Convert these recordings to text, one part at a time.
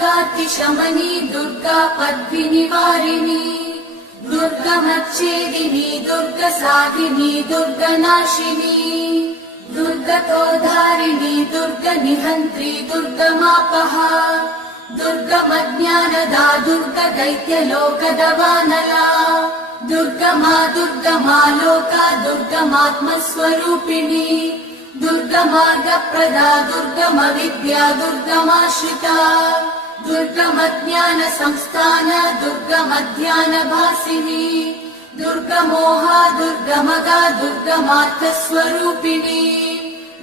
दुर्गातिशमनी दुर्गा पद्मिनिवारिणी दुर्गमच्छेदिनी दुर्गसाधिनी दुर्गनाशिनी दुर्गतोधारिणी दुर्गनिहन्त्री दुर्गमापहा दुर्गमज्ञानदा दुर्गदैत्यलोकदवानला दुर्गमा दुर्गमा लोका दुर्गमात्मस्वरूपिणी दुर्गमार्गप्रदा दुर्गमविद्या दुर्गमाश्रिता दुर्गमज्ञानसंस्थान दुर्गमध्यानभासिनी दुर्गमोहा दुर्गमगा दुर्गमार्थस्वरूपिणी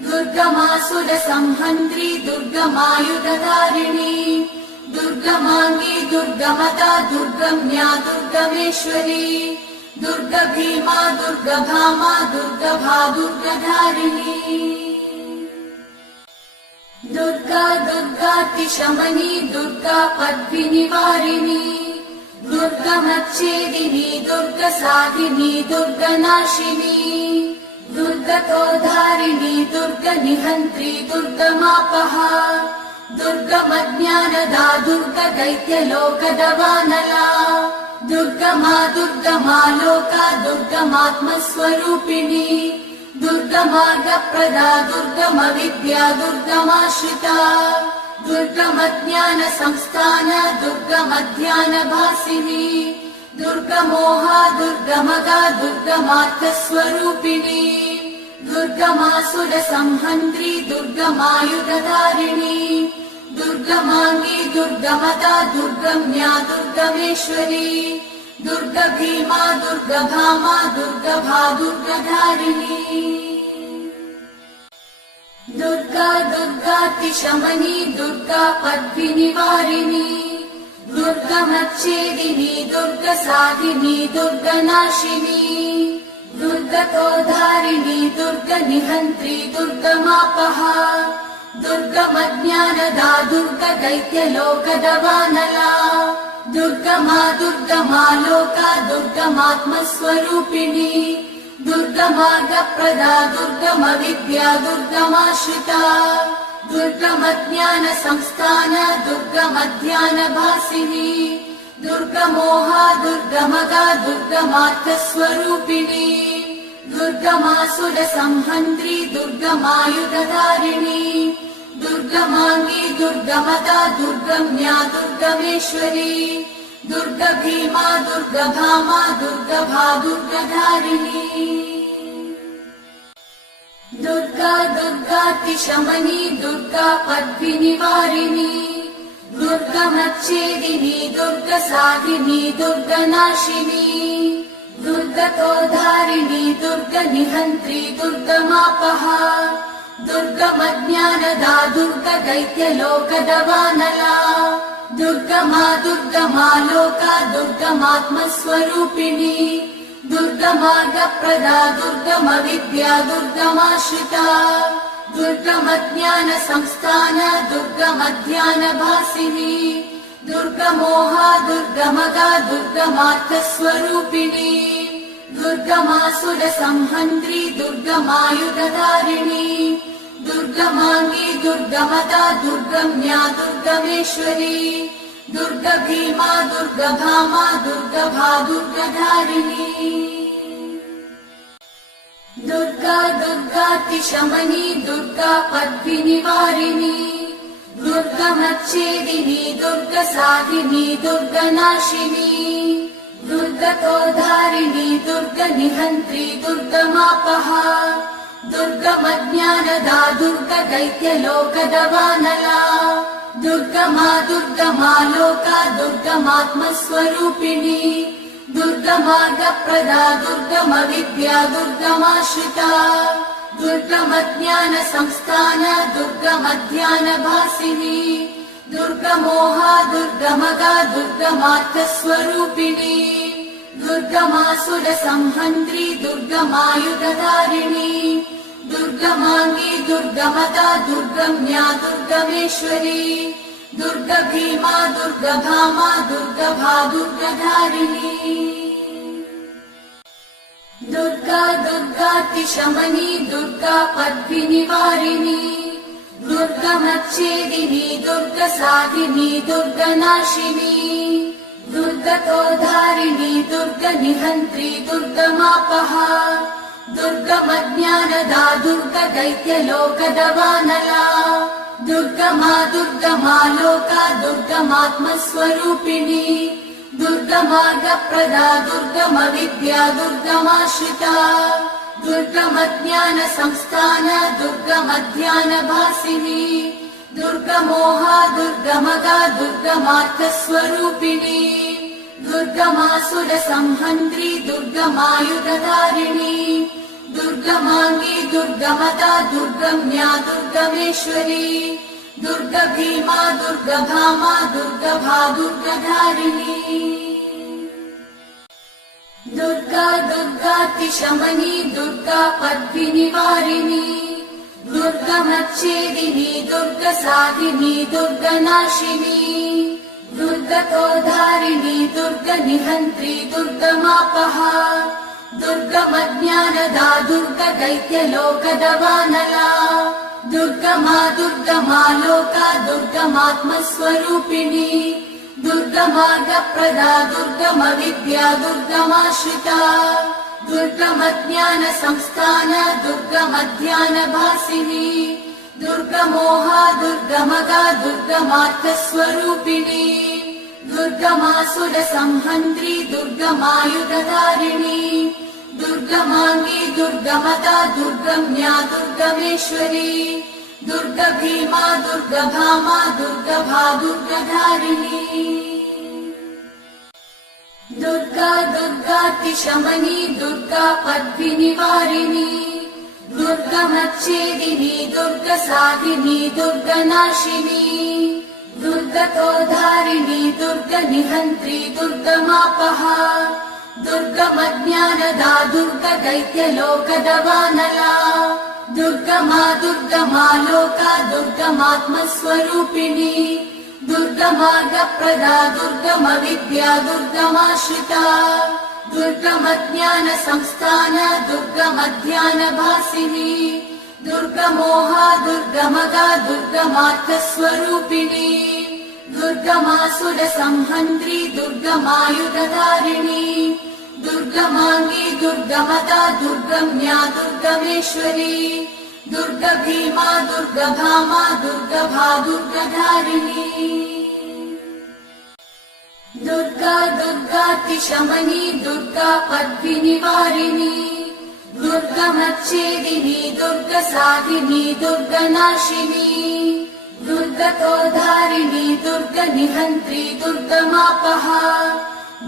दुर्गमासुरसंहन्त्री दुर्गमायुधधारिणी दुर्गमाङ्गी दुर्गमदा दुर्गम्या दुर्गमेश्वरी दुर्गभीमा दुर्गभामा दुर्गभा दुर्गधारिणी दुर्गा दुर्गातिशमनी दुर्गा पद्मिनिवारिणी दुर्गमच्छेदिनी दुर्गसाधिनी दुर्गनाशिनी दुर्गतोधारिणी दुर्गनिहन्त्री दुर्गमापहा दुर्गमज्ञानदा दुर्गदैत्यलोकदवानला दुर्गमा दुर्गमा लोका दुर्गमात्मस्वरूपिणी दुर्गमार्गप्रदा दुर्गमविद्या दुर्गमाश्रिता दुर्गमज्ञानसंस्थान दुर्गमध्यानभासिनी दुर्गमोहा दुर्गमगा दुर्गमार्थस्वरूपिणी दुर्गमासुरसंहन्त्री दुर्गमायुधधारिणी दुर्गमाङ्गी दुर्गमदा दुर्गम्या दुर्गमेश्वरी दुर्गभीमा दुर्गभामा दुर्गभा दुर्गधारिणी दुर्गा दुर्गातिशमनी दुर्गा पद्मिनिवारिणी दुर्गमच्छेदिनी दुर्गसाधिनी दुर्गनाशिनी दुर्गतोधारिणी दुर्गनिहन्त्री दुर्गमापहा दुर्गमज्ञानदा दुर्गदैत्यलोकदवानला दुर्गमा दुर्गमा लोका दुर्गमात्मस्वरूपिणी दुर्गमार्गप्रदा दुर्गमविद्या दुर्गमाश्रिता दुर्गमज्ञानसंस्थान दुर्गमध्यानभासिनी दुर्गमोहा दुर्गमगा दुर्गमार्थस्वरूपिणी दुर्गमासुरसंहन्त्री दुर्गमायुधधारिणी दुर्गमाङ्गी दुर्गमदा दुर्गम्या दुर्गमेश्वरी दुर्गभीमा दुर्गभामा दुर्गभा दुर्गधारिणी दुर्गा दुर्गातिशमनी दुर्गा पद्मिनिवारिणी दुर्गमच्छेदिनी दुर्गसाधिनी दुर्गनाशिनी दुर्गतोधारिणी दुर्गनिहन्त्री दुर्गमापहा दुर्गमज्ञानदा दुर्गदैत्यलोकदवानला दुर्गमा दुर्गमा लोका दुर्गमात्मस्वरूपिणी दुर्गमार्गप्रदा दुर्गमविद्या दुर्गमाश्रिता दुर्गमज्ञानसंस्थान दुर्गमध्यानभासिनी दुर्गमोहा दुर्गमगा दुर्गमार्थस्वरूपिणी दुर्गमासुरसंहन्त्री दुर्गमायुधधारिणी दुर्गमाङ्गी दुर्गमदा दुर्गम्या दुर्गमेश्वरी दुर्गभीमा दुर्गभामा दुर्गभा दुर्गधारिणी दुर्गा दुर्गातिशमनी दुर्गा पद्मिनिवारिणी दुर्गमच्छेदिनी दुर्गसाधिनी दुर्गनाशिनी दुर्गतोधारिणी दुर्गनिहन्त्री दुर्गमापहा दुर्गमज्ञानदा दुर्गदैत्यलोकदवानला दुर्गमा दुर्गमा लोका दुर्गमात्मस्वरूपिणी दुर्गमार्गप्रदा दुर्गमविद्या दुर्गमाश्रिता दुर्गमज्ञानसंस्थान दुर्गमध्यानभासिनी दुर्गमोहा दुर्गमगा दुर्गमार्थस्वरूपिणी दुर्गमासुरसंहन्त्री दुर्गमायुधधारिणी दुर्गमाङ्गी दुर्गमदा दुर्गम्या दुर्गमेश्वरी दुर्गभीमा दुर्गभामा दुर्गभा दुर्गधारिणी दुर्गा दुर्गातिशमनी दुर्गा पद्मिनिवारिणी दुर्गमच्छेदिनी दुर्गसाधिनी दुर्गनाशिनी दुर्गतोधारिणी दुर्गनिहन्त्री दुर्गमापहा दुर्गमज्ञानदा दुर्गदैत्यलोकदवानला दुर्गमा दुर्गमालोका दुर्गमात्मस्वरूपिणी दुर्गमार्गप्रदा दुर्गमविद्या दुर्गमाश्रिता दुर्गमज्ञानसंस्थान दुर्गमध्यानभासिनी दुर्गमोहा दुर्गमगा दुर्गमार्थस्वरूपिणी दुर्गमासुरसंहन्त्री दुर्गमायुधधारिणी दुर्गमाङ्गी दुर्गमदा दुर्गम्या दुर्गमेश्वरी दुर्गभीमा दुर्गभामा दुर्गभा दुर्गधारिणी दुर्गा दुर्गातिशमनी दुर्गा पद्मिनिवारिणी दुर्गमच्छेदिनी दुर्गसाधिनी दुर्गनाशिनी दुर्गतोधारिणी दुर्गनिहन्त्री दुर्गमापहा दुर्गमज्ञानदा दुर्गदैत्यलोकदवानला दुर्गमा दुर्गमालोका दुर्गमात्मस्वरूपिणी दुर्गमार्गप्रदा दुर्गमविद्या दुर्गमाश्रिता दुर्गमज्ञानसंस्थान दुर्गमध्यानभासिनी दुर्गमोहा दुर्गमगा दुर्गमार्थस्वरूपिणी दुर्गमासुरसंहन्त्री दुर्गमायुधधारिणी दुर्गमाङ्गी दुर्गमदा दुर्गम्या दुर्गमेश्वरी दुर्गभीमा दुर्गभामा दुर्गभा दुर्गधारिणी दुर्गा दुर्गातिशमनी दुर्गा पद्मिनिवारिणी दुर्गमच्छेदिनी दुर्गसाधिनी दुर्गनाशिनी दुर्गतोधारिणी दुर्गनिहन्त्री दुर्गमापहा दुर्गमज्ञानदा दुर्गदैत्यलोकदवानला दुर्गमा दुर्गमालोका दुर्गमात्मस्वरूपिणी दुर्गमार्गप्रदा दुर्गमविद्या दुर्गमाश्रिता दुर्गमज्ञानसंस्थान दुर्गमध्यानभासिनी दुर्गमोहा दुर्गमगा दुर्गमार्थस्वरूपिणी दुर्गमासुरसंहन्त्री दुर्गमायुधधारिणी दुर्गमाङ्गी दुर्गमदा दुर्गम्या दुर्गमेश्वरी दुर्गभीमा दुर्गभामा दुर्गभा दुर्गधारिणी दुर्गा दुर्गातिशमनी दुर्गा पद्मिनिवारिणी दुर्गमच्छेदिनी दुर्गसाधिनी दुर्गनाशिनी दुर्गतोधारिणी दुर्गनिहन्त्री दुर्गमापहा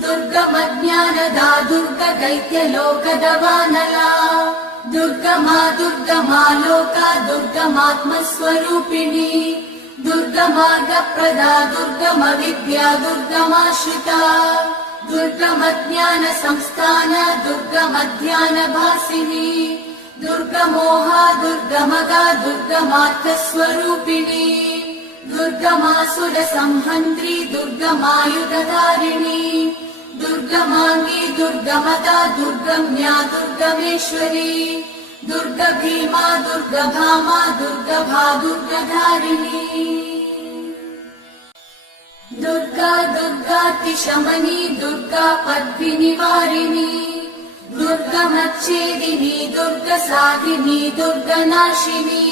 दुर्गमज्ञानदा दुर्गदैत्यलोकदवानला दुर्गमा दुर्गमालोका दुर्गमात्मस्वरूपिणी दुर्गमार्गप्रदा दुर्गमविद्या दुर्गमाश्रिता दुर्गमज्ञानसंस्थान दुर्गमध्यानभासिनी दुर्गमोहा दुर्गमगा दुर्गमार्थस्वरूपिणी दुर्गमासुरसंहन्त्री दुर्गमायुधधारिणी दुर्गमाङ्गी दुर्गमदा दुर्गम्या दुर्गमेश्वरी दुर्गभीमा दुर्गभामा दुर्गभा दुर्गधारिणी दुर्गा दुर्गातिशमनी दुर्गा पद्मिनिवारिणी दुर्गमच्छेदिनी दुर्गसाधिनी दुर्गनाशिनी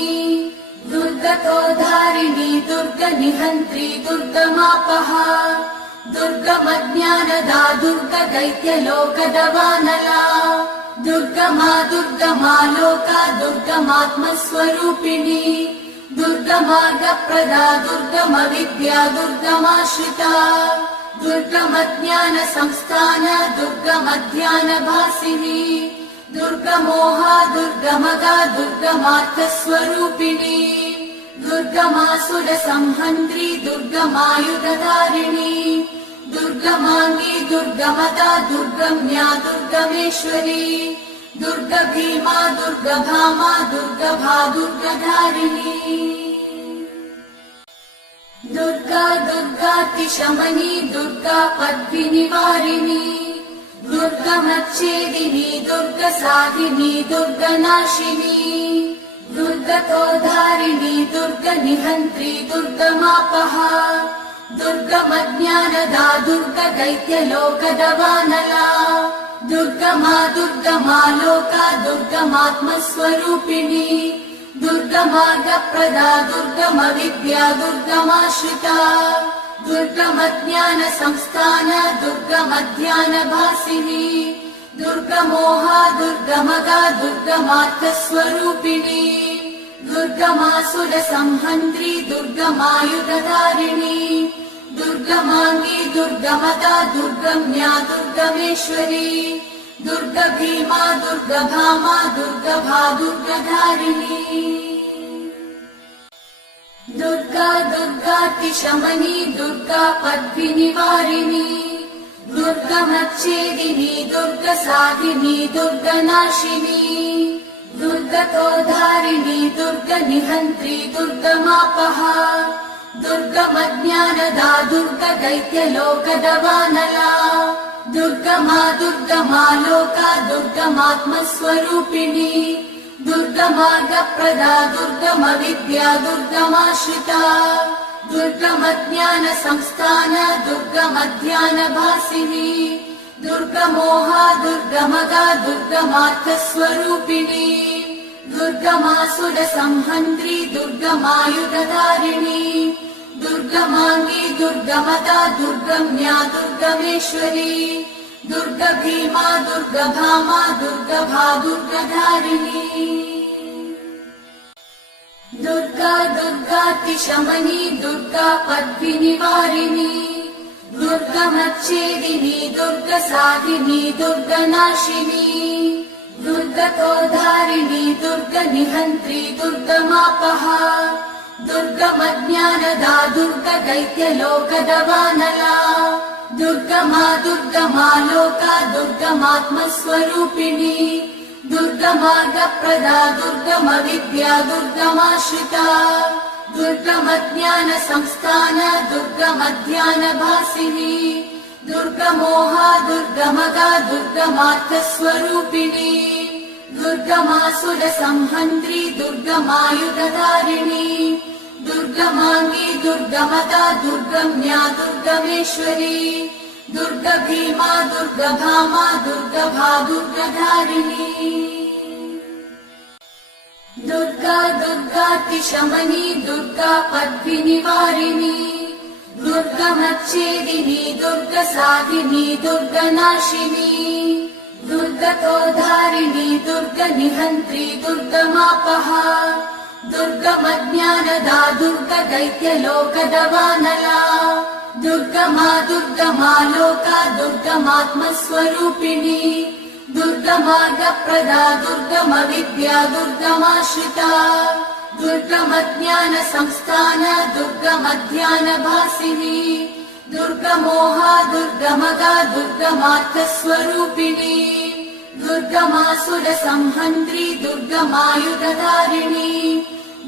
दुर्गतोधारिणी दुर्गनिहन्त्री दुर्गमापहा दुर्गमज्ञानदा दुर्गदैत्यलोकदवानला दुर्गमा दुर्गमालोका दुर्गमात्मस्वरूपिणी दुर्गमार्गप्रदा दुर्गमविद्या दुर्गमाश्रिता दुर्गमज्ञानसंस्थान दुर्गमध्यानभासिनी दुर्गमोहा दुर्गमगा दुर्गमार्थस्वरूपिणी दुर्गमासुरसंहन्त्री दुर्गमायुधधारिणी दुर्गमाङ्गी दुर्गमदा दुर्गम्या दुर्गमेश्वरी दुर्गभीमा दुर्गभामा दुर्गभा दुर्गधारिणी दुर्गा दुर्गातिशमनी दुर्गा पद्मिनिवारिणी दुर्गमच्छेदिनी दुर्गसाधिनी दुर्गनाशिनी दुर्गा दुर्गतोधारिणी दुर्गनिहन्त्री दुर्गमापहा दुर्गमज्ञानदा दुर्गदैत्यलोकदवानला दुर्गमा लोका दुर्गमात्मस्वरूपिणी दुर्गमार्गप्रदा दुर्गमविद्या दुर्गमाश्रिता दुर्गमज्ञानसंस्थान दुर्गमध्यानभासिनी दुर्गमोहा दुर्गमगा दुर्गमार्थस्वरूपिणी दुर्गमासुरसंहन्त्री दुर्गमायुधधारिणी दुर्गमाङ्गी दुर्गमदा दुर्गम्या दुर्गमेश्वरी दुर्गभीमा दुर्गभामा दुर्गभा दुर्गधारिणी दुर्गा दुर्गातिशमनी दुर्गा पद्मिनिवारिणी दुर्गमच्छेदिनी दुर्गसाधिनी दुर्गनाशिनी दुर्गतोधारिणी दुर्गनिहन्त्री दुर्गमापहा दुर्गमज्ञानदा दुर्गदैत्यलोकदवानला दुर्गमा लोका दुर्गमात्मस्वरूपिणी दुर्गमार्गप्रदा दुर्गमविद्या दुर्गमाश्रिता दुर्गमज्ञानसंस्थान दुर्गमध्यानभासिनी दुर्गमोहा दुर्गमगा दुर्गमार्थस्वरूपिणी दुर्गमासुरसंहन्त्री दुर्गमायुधधारिणी दुर्गमाङ्गी दुर्गमदा दुर्गम्या दुर्गमेश्वरी दुर्गभीमा दुर्गभामा दुर्गभा दुर्गधारिणी दुर्गा दुर्गातिशमनी दुर्गा पद्मिनिवारिणी दुर्गमच्छेदिनी दुर्गसाधिनी दुर्गनाशिनी दुर्गतोधारिणी दुर्गनिहन्त्री दुर्गमापहा दुर्गमज्ञानदा दुर्गदैत्यलोकदवानला दुर्गमा लोका दुर्गमात्मस्वरूपिणी दुर्गमार्गप्रदा दुर्गमविद्या दुर्गमाश्रिता दुर्गमज्ञानसंस्थान दुर्गमध्यानभासिनी दुर्गमोहा दुर्गमगा दुर्गमार्थस्वरूपिणी दुर्गमासुरसंहन्त्री दुर्गमायुधधारिणी दुर्गमाङ्गी दुर्गमदा दुर्गम्या दुर्गमेश्वरी दुर्गभीमा दुर्गभामा दुर्गभा दुर्गधारिणी दुर्गा दुर्गातिशमनी दुर्गा पद्मिनिवारिणी दुर्गमच्छेदिनी दुर्गसाधिनी दुर्गनाशिनी दुर्गतोधारिणी दुर्गनिहन्त्री दुर्गमापहा दुर्गमज्ञानदा दुर्गदैत्यलोकदवानला दुर्गमा लोका दुर्गमात्मस्वरूपिणी दुर्गमार्गप्रदा दुर्गमविद्या दुर्गमाश्रिता दुर्गमज्ञानसंस्थान दुर्गमध्यानभासिनी दुर्गमोहा दुर्गमगा दुर्गमार्थस्वरूपिणी दुर्गमासुरसंहन्त्री दुर्गमायुधधारिणी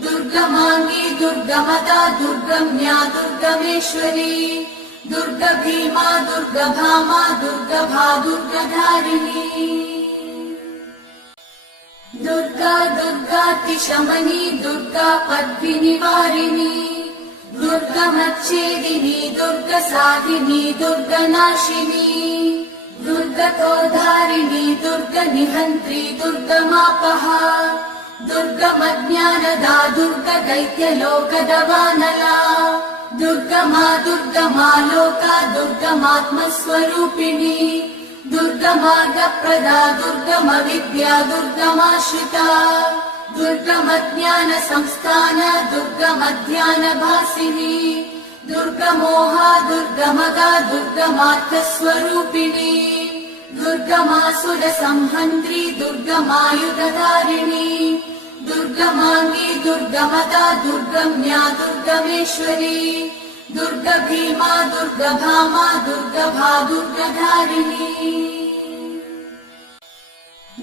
दुर्गमाङ्गी दुर्गमदा दुर्गम्या दुर्गमेश्वरी दुर्गभीमा दुर्गभामा दुर्गभा दुर्गधारिणी दुर्गा दुर्गातिशमनी दुर्गा पद्मिनिवारिणी दुर्गमच्छेदिनी दुर्गसाधिनी दुर्गनाशिनी दुर्गतोधारिणी दुर्गनिहन्त्री दुर्गमापहा दुर्गमज्ञानदा दुर्गदैत्यलोकदवानला दुर्गमा लोका दुर्गमात्मस्वरूपिणी दुर्गमार्गप्रदा दुर्गमविद्या दुर्गमाश्रिता दुर्गमज्ञानसंस्थान दुर्गमध्यानभासिनी दुर्गमोहा दुर्गमगा दुर्गमार्थस्वरूपिणी दुर्गमासुरसंहन्त्री दुर्गमायुधधारिणी दुर्गमाङ्गी दुर्गमदा दुर्गम्या दुर्गमेश्वरी दुर्गभीमा दुर्गभामा दुर्गभा दुर्गधारिणी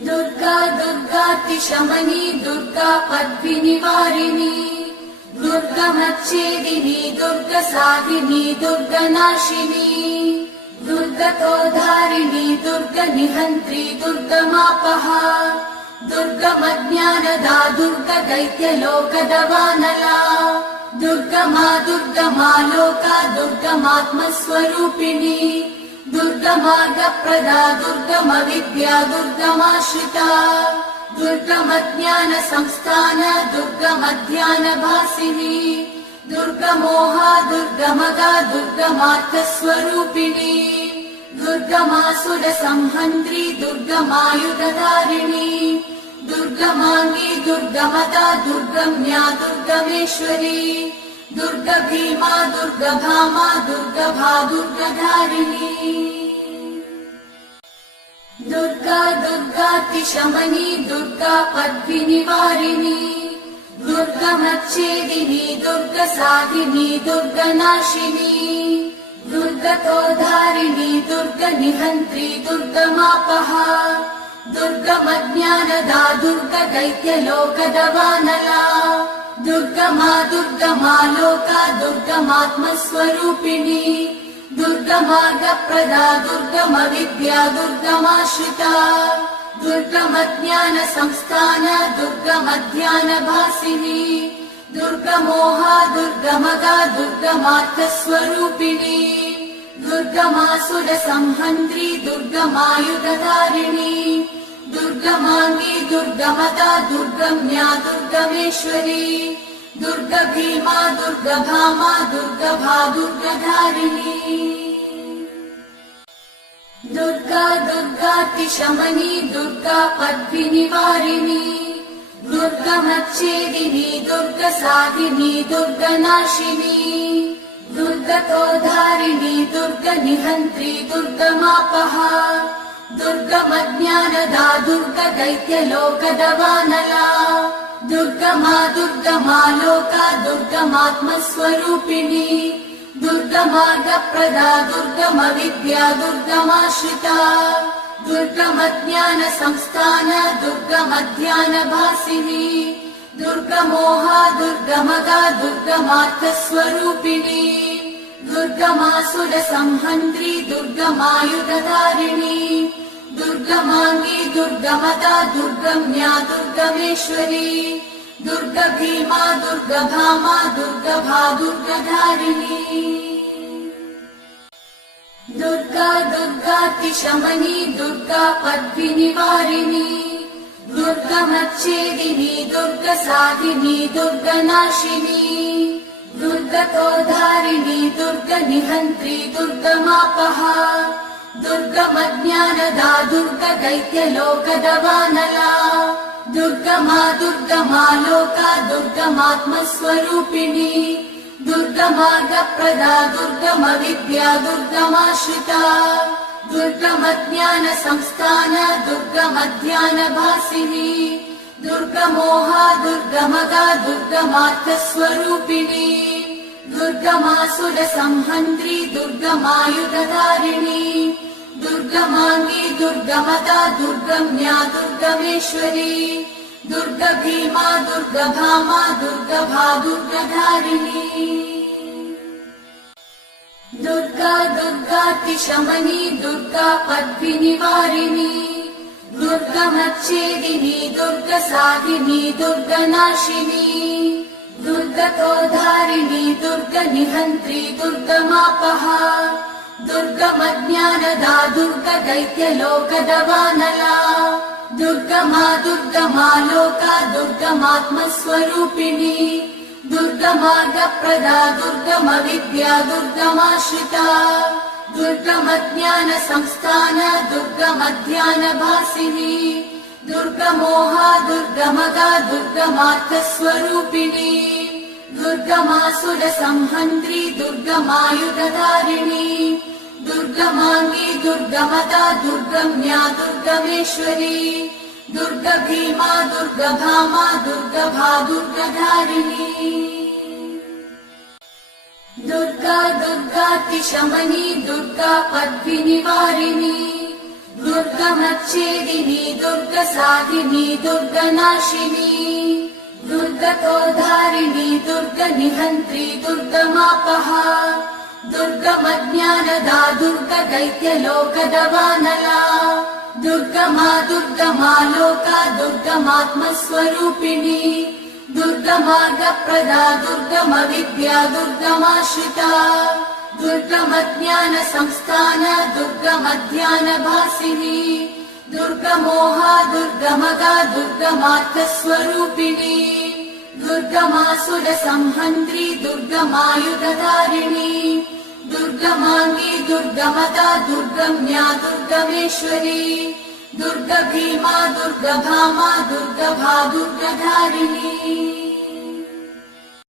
दुर्गा दुर्गातिशमनी दुर्गा पद्मिनिवारिणी दुर्गमच्छेदिनी दुर्गसाधिनी दुर्गनाशिनी दुर्गतोधारिणी दुर्गनिहन्त्री दुर्गमापहा दुर्गमज्ञानदा दुर्गदैत्यलोकदवानला दुर्गमा दुर्गमा लोका दुर्गमात्मस्वरूपिणी दुर्गमार्गप्रदा दुर्गमविद्या दुर्गमाश्रिता दुर्गमज्ञानसंस्थान दुर्गमध्यानभासिनी दुर्गमोहा दुर्गमगा दुर्गमार्थस्वरूपिणी दुर्गमासुरसंहन्त्री दुर्गमायुधधारिणी दुर्गमाङ्गी दुर्गमदा दुर्गम्या दुर्गमेश्वरी दुर्गभीमा दुर्गभामा दुर्गभा दुर्गधारिणी दुर्गा दुर्गातिशमनी दुर्गा पद्मिनिवारिणी दुर्गमच्छेदिनी दुर्गसाधिनी दुर्गनाशिनी दुर्गतोधारिणी दुर्गनिहन्त्री दुर्गमापहा दुर्गमज्ञानदा दुर्गदैत्यलोकदवानला दुर्गमा दुर्गमा लोका दुर्गमात्मस्वरूपिणी दुर्गमार्गप्रदा दुर्गमविद्या दुर्गमाश्रिता दुर्गमज्ञानसंस्थान दुर्गमध्यानभासिनी दुर्गमोहा दुर्गमगा दुर्गमार्थस्वरूपिणी दुर्गमासुरसंहन्त्री दुर्गमायुधधारिणी दुर्गमाङ्गी दुर्गमदा दुर्गम्या दुर्गमेश्वरी दुर्गभीमा दुर्गभामा दुर्गभा दुर्गधारिणी दुर्गा दुर्गातिशमनी दुर्गा पद्मिनिवारिणी दुर्गमच्छेदिनी दुर्गसाधिनी दुर्गनाशिनी दुर्गतोधारिणी दुर्गनिहन्त्री दुर्गमापहा दुर्गमज्ञानदा दुर्गदैत्यलोकदवानला दुर्गमा दुर्गमा लोका दुर्गमात्मस्वरूपिणी दुर्गमार्गप्रदा दुर्गमविद्या दुर्गमाश्रिता दुर्गमज्ञानसंस्थान दुर्गमध्यानभासिनी दुर्गमोहा दुर्गमगा दुर्गमार्थस्वरूपिणी दुर्गमासुरसंहन्त्री दुर्गमायुधधारिणी दुर्गमाङ्गी दुर्गमदा दुर्गम्या दुर्गमेश्वरी दुर्गभीमा दुर्गभामा दुर्गभा दुर्गधारिणी दुर्गा दुर्गातिशमनी दुर्गा पद्मिनिवारिणी दुर्गमच्छेदिनी दुर्गसाधिनी दुर्गनाशिनी दुर्गतोधारिणी दुर्गनिहन्त्री दुर्गमापहा दुर्गमज्ञानदा दुर्गदैत्यलोकदवानला दुर्गमा दुर्गमा लोका दुर्गमात्मस्वरूपिणी दुर्गमार्गप्रदा दुर्गमविद्या दुर्गमाश्रिता दुर्गमज्ञानसंस्थान दुर्गमध्यानभासिनी दुर्गमोहा दुर्गमगा दुर्गमार्थस्वरूपिणी दुर्गमासुरसंहन्त्री दुर्गमायुधधारिणी दुर्गमाङ्गी दुर्गमदा दुर्गम्या दुर्गमेश्वरी दुर्गभीमा दुर्गभामा दुर्गभा दुर्गधारिणी दुर्गा दुर्गातिशमनी दुर्गा पद्मिनिवारिणी दुर्गमच्छेदिनी दुर्गसाधिनी दुर्गनाशिनी दुर्गतोधारिणी दुर्गनिहन्त्री दुर्गमापहा दुर्गमज्ञानदा दुर्गदैत्यलोकदवानला दुर्गमा दुर्गमा लोका दुर्गमात्मस्वरूपिणी दुर्गमार्गप्रदा दुर्गमविद्या दुर्गमाश्रिता दुर्गमज्ञानसंस्थान दुर्गमध्यानभासिनी दुर्गमोहा दुर्गमगा दुर्गमार्थस्वरूपिणी दुर्गमासुरसंहन्त्री दुर्गमायुधधारिणी दुर्गमाङ्गी दुर्गमदा दुर्गम्या दुर्गमेश्वरी दुर्गभीमा दुर्गभामा दुर्गभा दुर्गधारिणी दुर्गा दुर्गातिशमनी दुर्गा पद्मिनिवारिणी दुर्गमच्छेदिनी दुर्गसाधिनी दुर्गनाशिनी दुर्गतोधारिणी दुर्गनिहन्त्री दुर्गमापहा दुर्गमज्ञानदा दुर्गदैत्यलोकदवानला दुर्गमा दुर्गमा लोका दुर्गमात्मस्वरूपिणी दुर्गमार्गप्रदा दुर्गमविद्या दुर्गमाश्रिता दुर्गमज्ञानसंस्थान दुर्गमध्यानभासिनी दुर्गमोहा दुर्गमगा दुर्गमार्थस्वरूपिणी दुर्गमासुरसंहन्त्री दुर्गमायुधधारिणी दुर्गमाङ्गी दुर्गमदा दुर्गम्या दुर्गमेश्वरी दुर्गभीमा दुर्गभामा दुर्गभा दुर्गधारिणी।